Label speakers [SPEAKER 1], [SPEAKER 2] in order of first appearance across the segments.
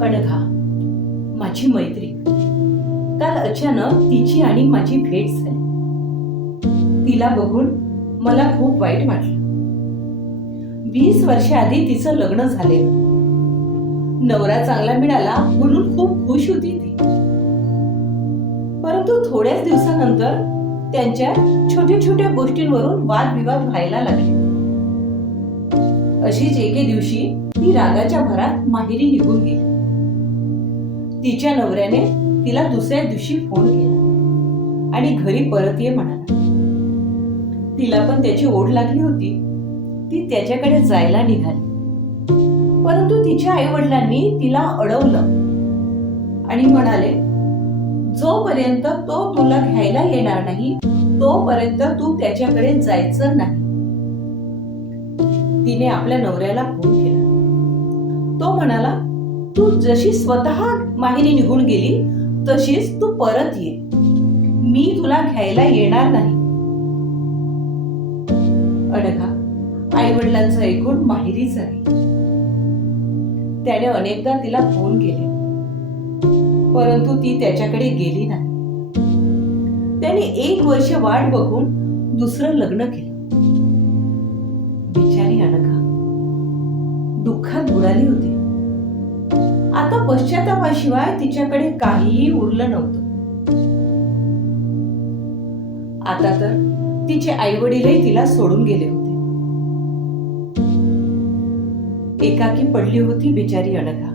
[SPEAKER 1] अनघा माझी मैत्री. काल अचानक तिची आणि माझी भेट झाली. तिला बघून मला खूप वाईट वाटलं. वीस वर्षाआधी तिचं लग्न झाले नवरा चांगला मिळाला म्हणून खूप खुश होती ती. परंतु थोड्याच दिवसानंतर त्यांच्या छोट्या छोट्या गोष्टींवरून वादविवाद व्हायला लागले. अशीच एके दिवशी ती रागाच्या भरात माहेरी निघून गेली. तिच्या नवऱ्याने तिला दुसऱ्या दिवशी फोन केला. आणि घरी परत ये म्हणाला. तिला पण त्याची ओढ लागली होती. ती त्याच्याकडे जायला निघाली. परंतु तिच्या आई वडिलांनी तिला अडवलं. आणि म्हणाले जोपर्यंत तो तुला घ्यायला येणार नाही तोपर्यंत तू त्याच्याकडे जायचं नाही. तिने आपल्या नवऱ्याला फोन केला. तो म्हणाला तू जशी स्वतः माहेरी निघून गेली तशीच तू परत ये. मी तुला घ्यायला येणार नाही. अडघा आई वडिलांचं ऐकून माहेरी झाली त्याने अनेकदा तिला फोन केले. परंतु ती त्याच्याकडे गेली नाही. त्याने एक वर्ष वाट बघून दुसरं लग्न केलं. बिचारी अनघा दुःखात बुडाली होती. आता पश्चातापाशिवाय तिच्याकडे काहीही उरलं नव्हतं. आता तर तिचे आई वडीलही तिला सोडून गेले होते. एकाकी पडली होती बिचारी अडका.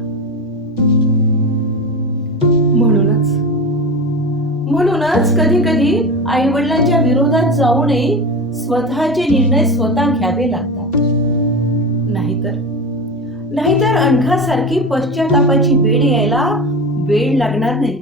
[SPEAKER 1] म्हणूनच म्हणूनच कधी कधी आई वडिलांच्या विरोधात जाऊनही स्वतःचे निर्णय स्वतः घ्यावे लागतात. नाहीतर नाहीतर अनघासारखी पश्चातापाची वेळ यायला वेळ लागणार नाही.